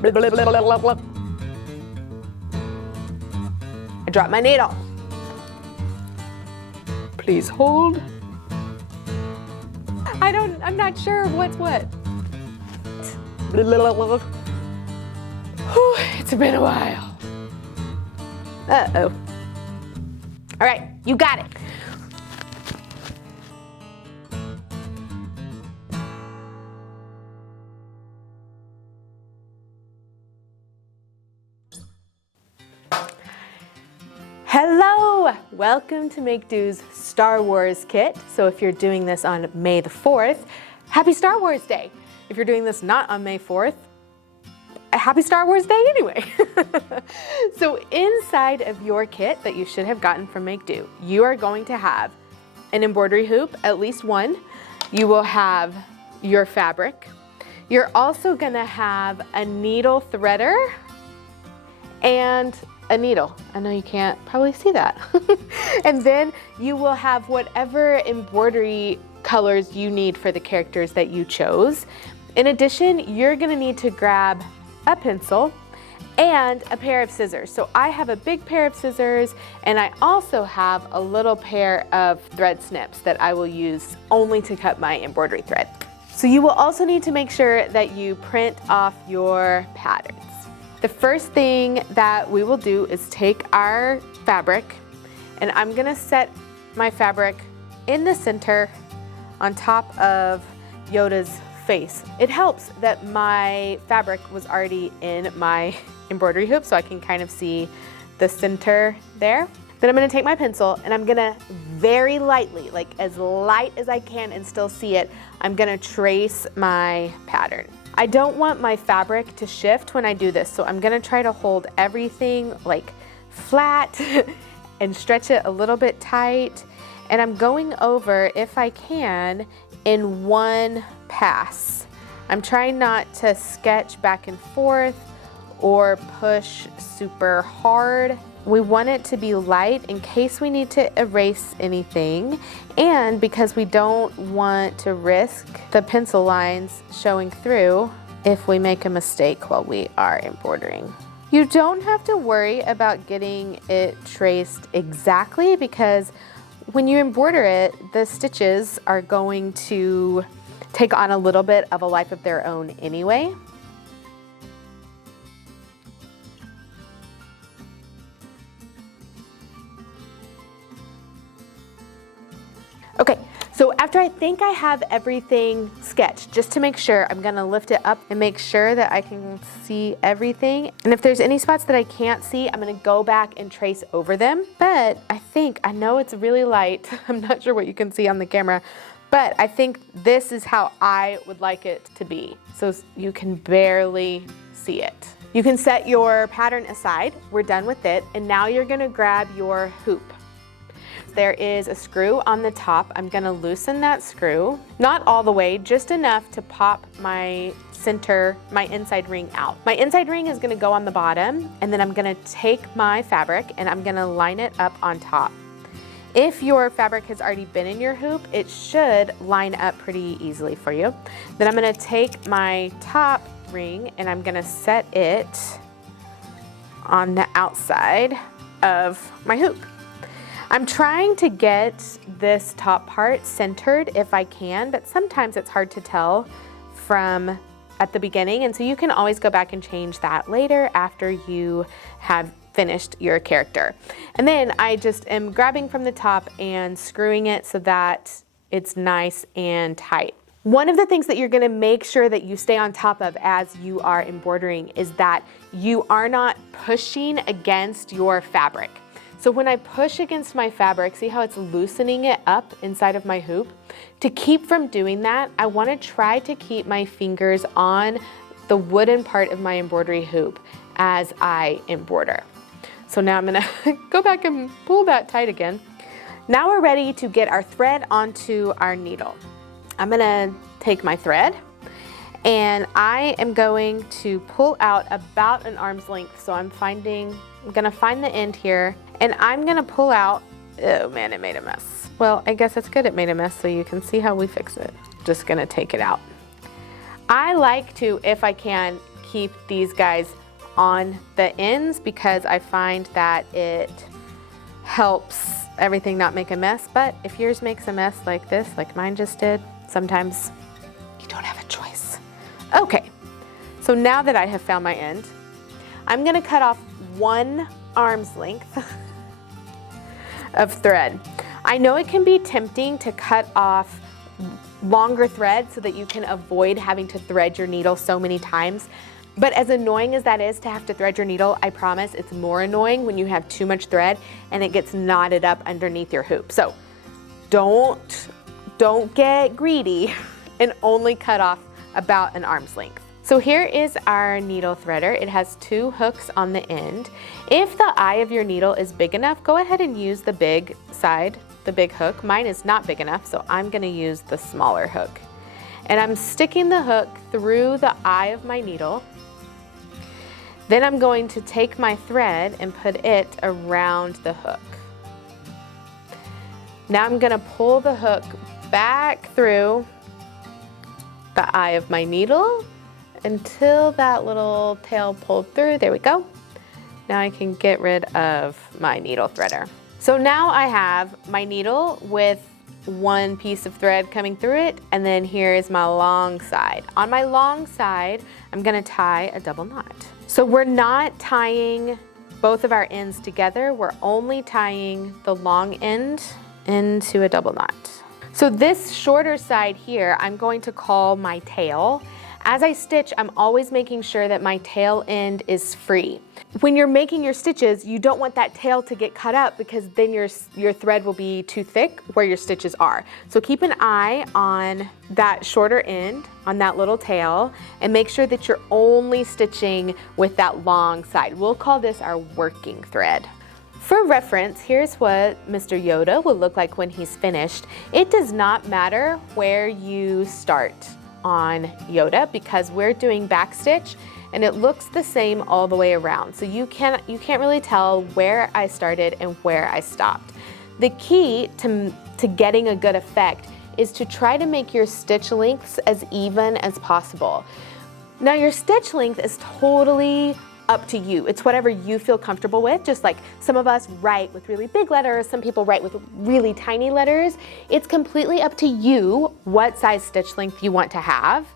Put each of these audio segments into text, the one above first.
I dropped my needle. Please hold. I'm not sure what's what. Whew, it's been a while. Uh-oh. All right, you got it. Hello! Welcome to Make.Do's Star Wars kit. So if you're doing this on May the 4th, happy Star Wars Day. If you're doing this not on May 4th, a happy Star Wars Day anyway. So inside of your kit that you should have gotten from Make.Do, you are going to have an embroidery hoop, at least one. You will have your fabric. You're also gonna have a needle threader and a needle. I know you can't probably see that. And then you will have whatever embroidery colors you need for the characters that you chose. In addition, you're gonna need to grab a pencil and a pair of scissors. So I have a big pair of scissors, and I also have a little pair of thread snips that I will use only to cut my embroidery thread. So you will also need to make sure that you print off your patterns. The first thing that we will do is take our fabric, and I'm gonna set my fabric in the center on top of Yoda's face. It helps that my fabric was already in my embroidery hoop, so I can kind of see the center there. Then I'm gonna take my pencil and I'm gonna very lightly, like as light as I can and still see it, I'm gonna trace my pattern. I don't want my fabric to shift when I do this, so I'm gonna try to hold everything like flat and stretch it a little bit tight. And I'm going over, if I can, in one pass. I'm trying not to sketch back and forth or push super hard. We want it to be light in case we need to erase anything, and because we don't want to risk the pencil lines showing through if we make a mistake while we are embroidering. You don't have to worry about getting it traced exactly, because when you embroider it, the stitches are going to take on a little bit of a life of their own anyway. Okay, so after I think I have everything sketched, just to make sure, I'm gonna lift it up and make sure that I can see everything. And if there's any spots that I can't see, I'm gonna go back and trace over them. But I know it's really light. I'm not sure what you can see on the camera, but I think this is how I would like it to be. So you can barely see it. You can set your pattern aside. We're done with it. And now you're gonna grab your hoop. There is a screw on the top. I'm gonna loosen that screw, not all the way, just enough to pop my inside ring out. My inside ring is gonna go on the bottom, and then I'm gonna take my fabric and I'm gonna line it up on top. If your fabric has already been in your hoop, it should line up pretty easily for you. Then I'm gonna take my top ring and I'm gonna set it on the outside of my hoop. I'm trying to get this top part centered if I can, but sometimes it's hard to tell from at the beginning, and so you can always go back and change that later after you have finished your character. And then I just am grabbing from the top and screwing it so that it's nice and tight. One of the things that you're gonna make sure that you stay on top of as you are embroidering is that you are not pushing against your fabric. So when I push against my fabric, see how it's loosening it up inside of my hoop? To keep from doing that, I wanna try to keep my fingers on the wooden part of my embroidery hoop as I embroider. So now I'm gonna go back and pull that tight again. Now we're ready to get our thread onto our needle. I'm gonna take my thread and I am going to pull out about an arm's length. So I'm gonna find the end here, and I'm gonna pull out, oh man, it made a mess. Well, I guess it's good it made a mess so you can see how we fix it. Just gonna take it out. I like to, if I can, keep these guys on the ends because I find that it helps everything not make a mess. But if yours makes a mess like this, like mine just did, sometimes you don't have a choice. Okay, so now that I have found my end, I'm gonna cut off 1 arm's length of thread. I know it can be tempting to cut off longer thread so that you can avoid having to thread your needle so many times. But as annoying as that is to have to thread your needle, I promise it's more annoying when you have too much thread and it gets knotted up underneath your hoop. So don't get greedy and only cut off about an arm's length. So here is our needle threader. It has 2 hooks on the end. If the eye of your needle is big enough, go ahead and use the big side, the big hook. Mine is not big enough, so I'm gonna use the smaller hook. And I'm sticking the hook through the eye of my needle. Then I'm going to take my thread and put it around the hook. Now I'm gonna pull the hook back through the eye of my needle until that little tail pulled through. There we go. Now I can get rid of my needle threader. So now I have my needle with 1 piece of thread coming through it, and then here is my long side. On my long side, I'm gonna tie a double knot. So we're not tying both of our ends together, we're only tying the long end into a double knot. So this shorter side here, I'm going to call my tail. As I stitch, I'm always making sure that my tail end is free. When you're making your stitches, you don't want that tail to get cut up because then your thread will be too thick where your stitches are. So keep an eye on that shorter end, on that little tail, and make sure that you're only stitching with that long side. We'll call this our working thread. For reference, here's what Mr. Yoda will look like when he's finished. It does not matter where you start on Yoda because we're doing backstitch and it looks the same all the way around. So you can't really tell where I started and where I stopped. The key to getting a good effect is to try to make your stitch lengths as even as possible. Now your stitch length is totally up to you. It's whatever you feel comfortable with, just like some of us write with really big letters, some people write with really tiny letters. It's completely up to you what size stitch length you want to have.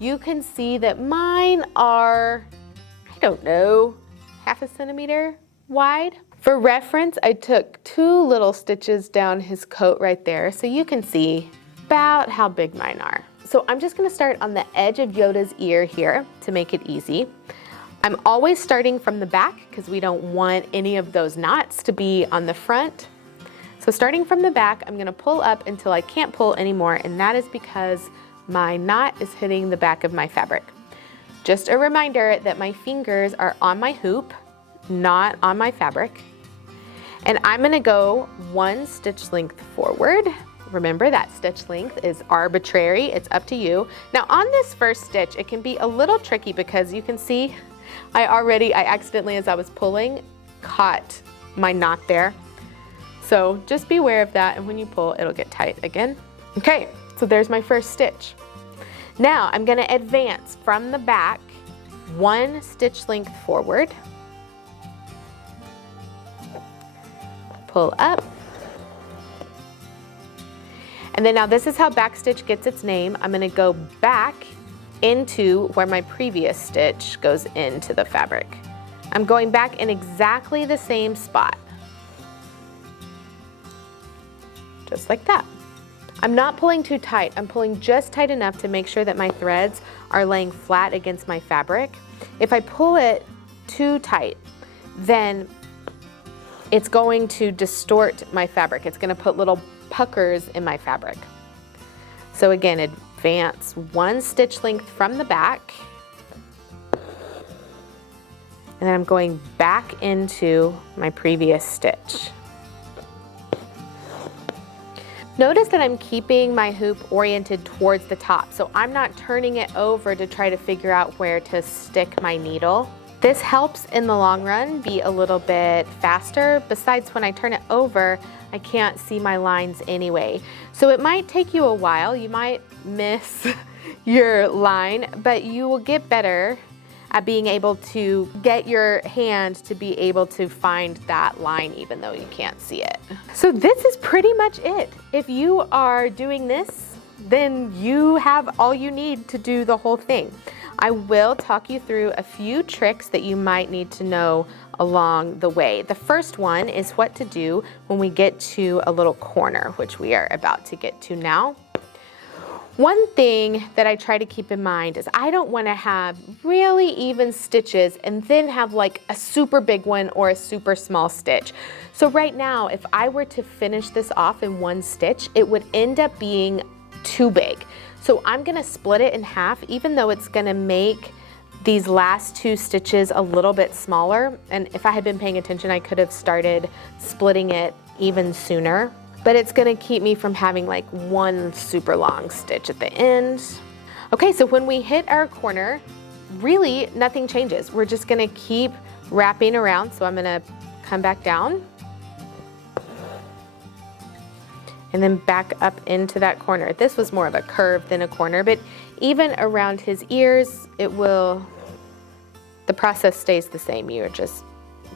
You can see that mine are, I don't know, 1/2 centimeter wide. For reference, I took 2 little stitches down his coat right there, so you can see about how big mine are. So I'm just gonna start on the edge of Yoda's ear here to make it easy. I'm always starting from the back because we don't want any of those knots to be on the front. So starting from the back, I'm gonna pull up until I can't pull anymore, and that is because my knot is hitting the back of my fabric. Just a reminder that my fingers are on my hoop, not on my fabric. And I'm gonna go 1 stitch length forward. Remember that stitch length is arbitrary, it's up to you. Now on this first stitch, it can be a little tricky because you can see I accidentally, as I was pulling, caught my knot there. So just be aware of that, and when you pull, it'll get tight again. Okay, so there's my first stitch. Now I'm gonna advance from the back 1 stitch length forward, pull up, and then now this is how backstitch gets its name. I'm gonna go back into where my previous stitch goes into the fabric. I'm going back in exactly the same spot. Just like that. I'm not pulling too tight, I'm pulling just tight enough to make sure that my threads are laying flat against my fabric. If I pull it too tight, then it's going to distort my fabric. It's gonna put little puckers in my fabric. So again, advance 1 stitch length from the back, and then I'm going back into my previous stitch. Notice that I'm keeping my hoop oriented towards the top, so I'm not turning it over to try to figure out where to stick my needle. This helps in the long run be a little bit faster. Besides, when I turn it over, I can't see my lines anyway. So it might take you a while, you might miss your line, but you will get better at being able to get your hand to be able to find that line even though you can't see it. So this is pretty much it. If you are doing this, then you have all you need to do the whole thing. I will talk you through a few tricks that you might need to know along the way. The first one is what to do when we get to a little corner, which we are about to get to now. One thing that I try to keep in mind is I don't want to have really even stitches and then have like a super big one or a super small stitch. So right now, if I were to finish this off in one stitch, it would end up being too big. So I'm gonna split it in half, even though it's gonna make these last two stitches a little bit smaller. And if I had been paying attention, I could have started splitting it even sooner. But it's gonna keep me from having like one super long stitch at the end. Okay, so when we hit our corner, really nothing changes. We're just gonna keep wrapping around. So I'm gonna come back down and then back up into that corner. This was more of a curve than a corner, but even around his ears, the process stays the same. You're just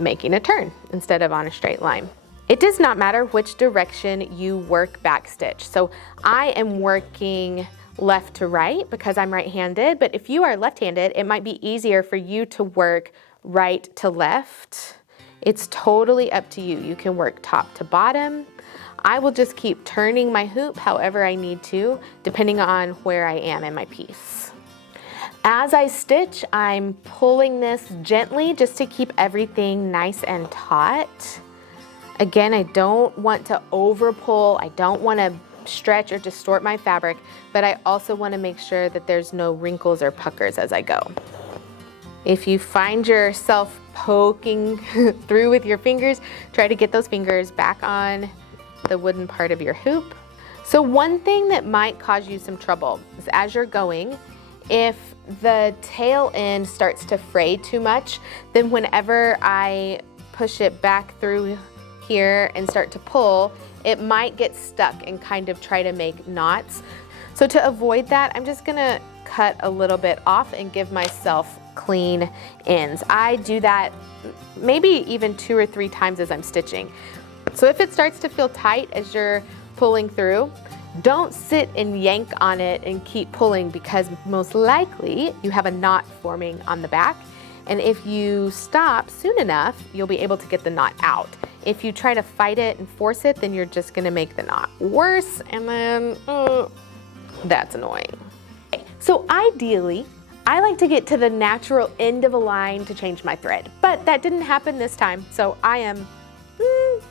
making a turn instead of on a straight line. It does not matter which direction you work backstitch. So I am working left to right because I'm right-handed, but if you are left-handed, it might be easier for you to work right to left. It's totally up to you. You can work top to bottom. I will just keep turning my hoop however I need to, depending on where I am in my piece. As I stitch, I'm pulling this gently just to keep everything nice and taut. Again, I don't want to over pull. I don't want to stretch or distort my fabric, but I also want to make sure that there's no wrinkles or puckers as I go. If you find yourself poking through with your fingers, try to get those fingers back on the wooden part of your hoop. So one thing that might cause you some trouble is as you're going, if the tail end starts to fray too much, then whenever I push it back through here and start to pull, it might get stuck and kind of try to make knots. So to avoid that, I'm just gonna cut a little bit off and give myself clean ends. I do that maybe even 2 or 3 times as I'm stitching. So if it starts to feel tight as you're pulling through, don't sit and yank on it and keep pulling because most likely you have a knot forming on the back. And if you stop soon enough, you'll be able to get the knot out. If you try to fight it and force it, then you're just gonna make the knot worse, and then that's annoying. Okay, so ideally, I like to get to the natural end of a line to change my thread, but that didn't happen this time, so I am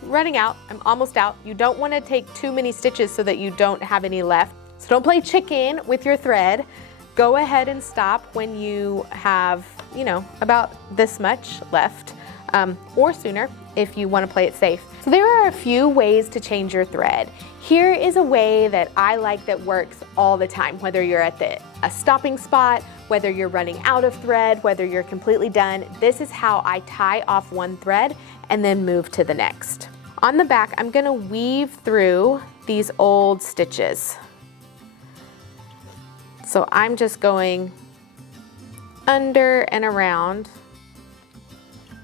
running out. I'm almost out. You don't want to take too many stitches so that you don't have any left. So don't play chicken with your thread. Go ahead and stop when you have, about this much left, or sooner if you want to play it safe. So there are a few ways to change your thread. Here is a way that I like that works all the time, whether you're at a stopping spot, whether you're running out of thread, whether you're completely done. This is how I tie off one thread and then move to the next. On the back, I'm gonna weave through these old stitches. So I'm just going under and around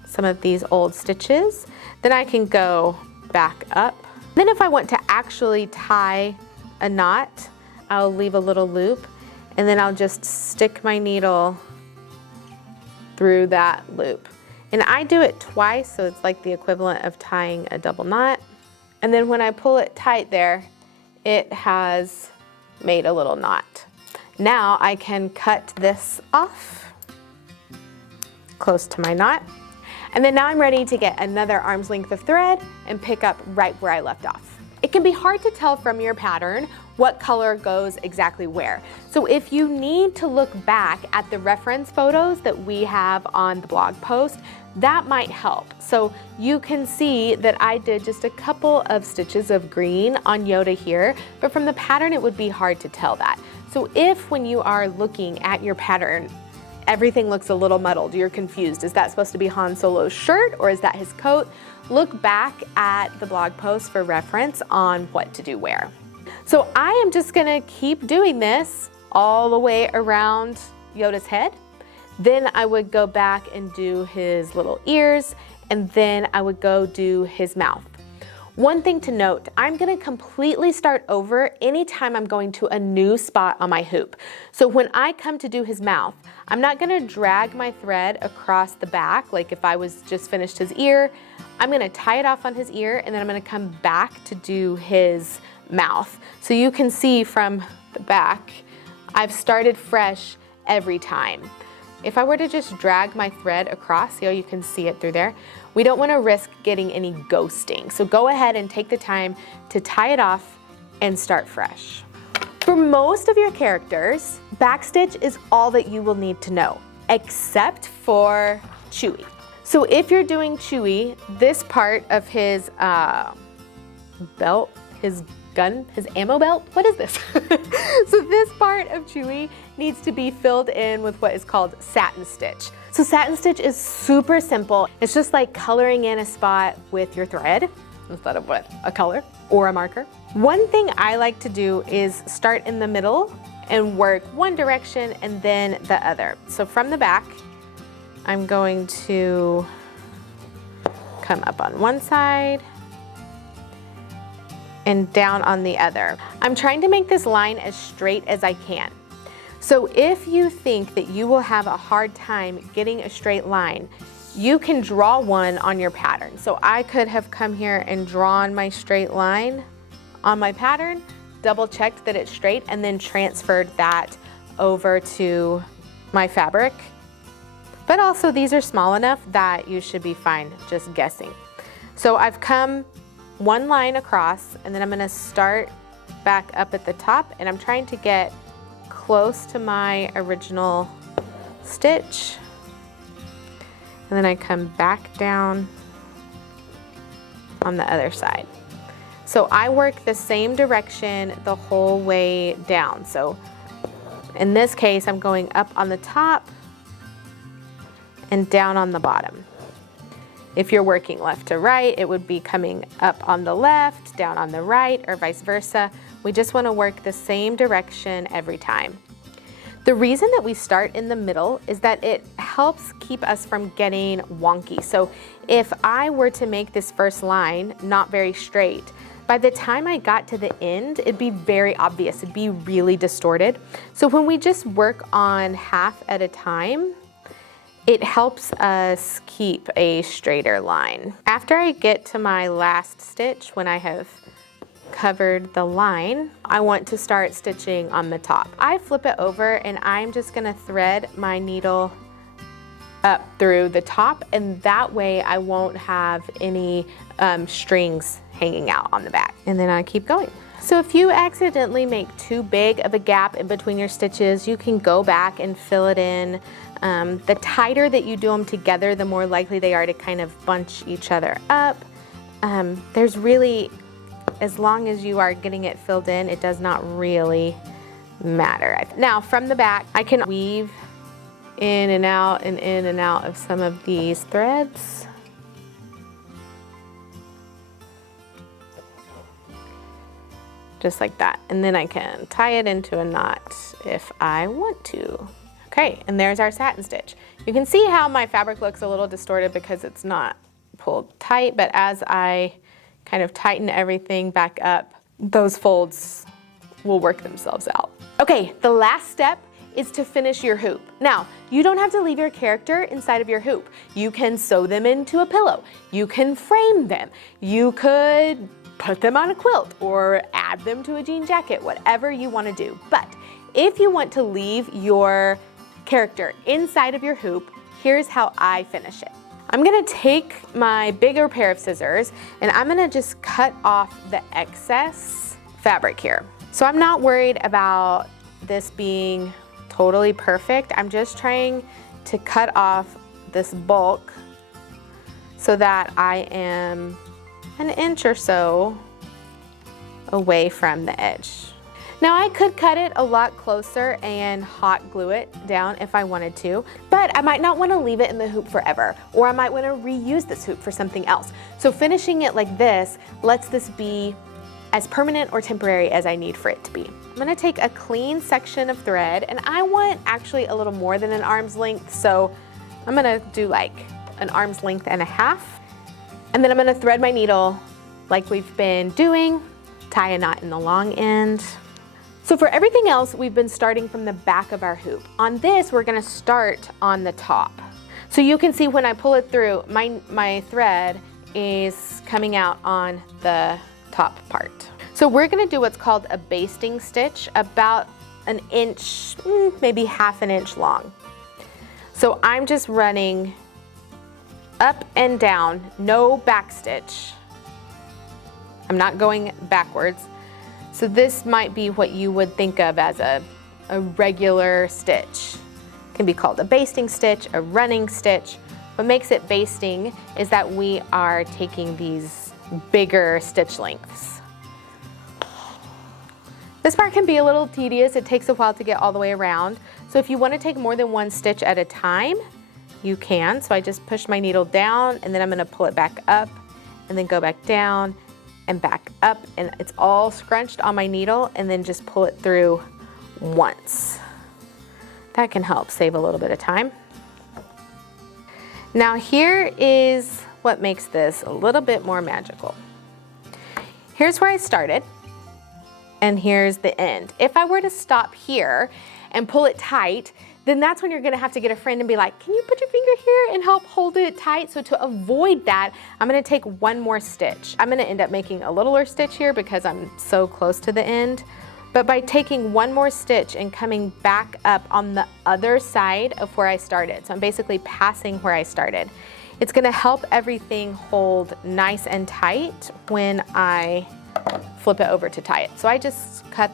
some of these old stitches. Then I can go back up. Then if I want to actually tie a knot, I'll leave a little loop and then I'll just stick my needle through that loop. And I do it twice, so it's like the equivalent of tying a double knot. And then when I pull it tight there, it has made a little knot. Now I can cut this off close to my knot. And then now I'm ready to get another arm's length of thread and pick up right where I left off. It can be hard to tell from your pattern what color goes exactly where. So if you need to look back at the reference photos that we have on the blog post, that might help. So you can see that I did just a couple of stitches of green on Yoda here, but from the pattern it would be hard to tell that. So if when you are looking at your pattern, everything looks a little muddled, you're confused, is that supposed to be Han Solo's shirt or is that his coat? Look back at the blog post for reference on what to do where. So I am just gonna keep doing this all the way around Yoda's head. Then I would go back and do his little ears, and then I would go do his mouth. One thing to note, I'm gonna completely start over anytime I'm going to a new spot on my hoop. So when I come to do his mouth, I'm not gonna drag my thread across the back, like if I was just finished his ear. I'm gonna tie it off on his ear, and then I'm gonna come back to do his mouth. So you can see from the back, I've started fresh every time. If I were to just drag my thread across, see how you can see it through there? We don't want to risk getting any ghosting. So go ahead and take the time to tie it off and start fresh. For most of your characters, backstitch is all that you will need to know, except for Chewie. So if you're doing Chewie, this part of his belt, his gun, his ammo belt, what is this? So this part of Chewie needs to be filled in with what is called satin stitch. So satin stitch is super simple. It's just like coloring in a spot with your thread instead of what, a color or a marker. One thing I like to do is start in the middle and work one direction and then the other. So from the back, I'm going to come up on one side and down on the other. I'm trying to make this line as straight as I can. So if you think that you will have a hard time getting a straight line, you can draw one on your pattern. So I could have come here and drawn my straight line on my pattern, double checked that it's straight, and then transferred that over to my fabric. But also these are small enough that you should be fine just guessing. So I've come one line across, and then I'm gonna start back up at the top, and I'm trying to get close to my original stitch. And then I come back down on the other side. So I work the same direction the whole way down. So in this case, I'm going up on the top and down on the bottom. If you're working left to right, it would be coming up on the left, down on the right, or vice versa. We just want to work the same direction every time. The reason that we start in the middle is that it helps keep us from getting wonky. So if I were to make this first line not very straight, by the time I got to the end, it'd be very obvious. It'd be really distorted. So when we just work on half at a time, it helps us keep a straighter line. After I get to my last stitch, when I have covered the line, I want to start stitching on the top. I flip it over and I'm just gonna thread my needle up through the top, and that way I won't have any strings hanging out on the back. And then I keep going. So if you accidentally make too big of a gap in between your stitches, you can go back and fill it in. The tighter that you do them together, the more likely they are to kind of bunch each other up. There's really, as long as you are getting it filled in, it does not really matter. Now from the back, I can weave in and out and in and out of some of these threads. Just like that. And then I can tie it into a knot if I want to. Okay, and there's our satin stitch. You can see how my fabric looks a little distorted because it's not pulled tight, but as I kind of tighten everything back up, those folds will work themselves out. Okay, the last step is to finish your hoop. Now, you don't have to leave your character inside of your hoop. You can sew them into a pillow. You can frame them. You could put them on a quilt or add them to a jean jacket, whatever you want to do. But if you want to leave your character inside of your hoop, here's how I finish it. I'm gonna take my bigger pair of scissors and I'm gonna just cut off the excess fabric here. So I'm not worried about this being totally perfect. I'm just trying to cut off this bulk so that I am an inch or so away from the edge. Now I could cut it a lot closer and hot glue it down if I wanted to, but I might not want to leave it in the hoop forever, or I might want to reuse this hoop for something else. So finishing it like this lets this be as permanent or temporary as I need for it to be. I'm gonna take a clean section of thread, and I want actually a little more than an arm's length, so I'm gonna do like an arm's length and a half. And then I'm gonna thread my needle like we've been doing, tie a knot in the long end. So for everything else, we've been starting from the back of our hoop. On this, we're gonna start on the top. So you can see when I pull it through, my thread is coming out on the top part. So we're gonna do what's called a basting stitch, about an inch, maybe half an inch long. So I'm just running up and down, no backstitch. I'm not going backwards. So this might be what you would think of as a regular stitch. It can be called a basting stitch, a running stitch. What makes it basting is that we are taking these bigger stitch lengths. This part can be a little tedious. It takes a while to get all the way around. So if you want to take more than one stitch at a time, you can. So I just push my needle down, and then I'm going to pull it back up and then go back down and back up, and it's all scrunched on my needle, and then just pull it through once. That can help save a little bit of time. Now here is what makes this a little bit more magical. Here's where I started, and here's the end. If I were to stop here and pull it tight, then that's when you're gonna have to get a friend and be like, can you put your finger here and help hold it tight? So to avoid that, I'm gonna take one more stitch. I'm gonna end up making a littler stitch here because I'm so close to the end. But by taking one more stitch and coming back up on the other side of where I started, so I'm basically passing where I started, it's gonna help everything hold nice and tight when I flip it over to tie it. So I just cut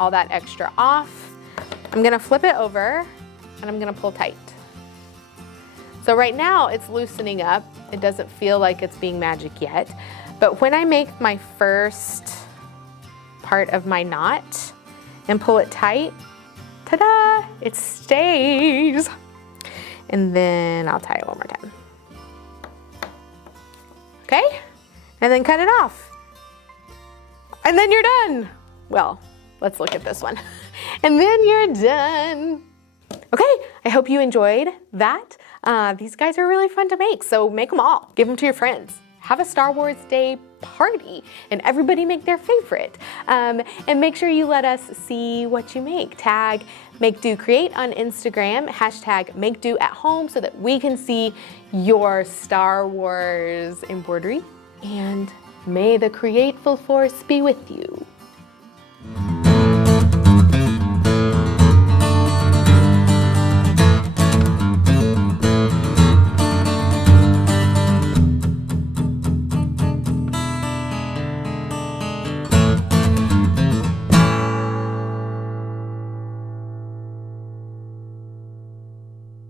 all that extra off. I'm gonna flip it over, and I'm gonna pull tight. So right now it's loosening up. It doesn't feel like it's being magic yet, but when I make my first part of my knot and pull it tight, ta-da, it stays. And then I'll tie it one more time. Okay, and then cut it off. And then you're done. Well, let's look at this one. And then you're done. Okay, I hope you enjoyed that. These guys are really fun to make, so make them all. Give them to your friends. Have a Star Wars Day party and everybody make their favorite. And make sure you let us see what you make. Tag Make.Do Create on Instagram, hashtag Make.Do at home, so that we can see your Star Wars embroidery. And may the createful force be with you.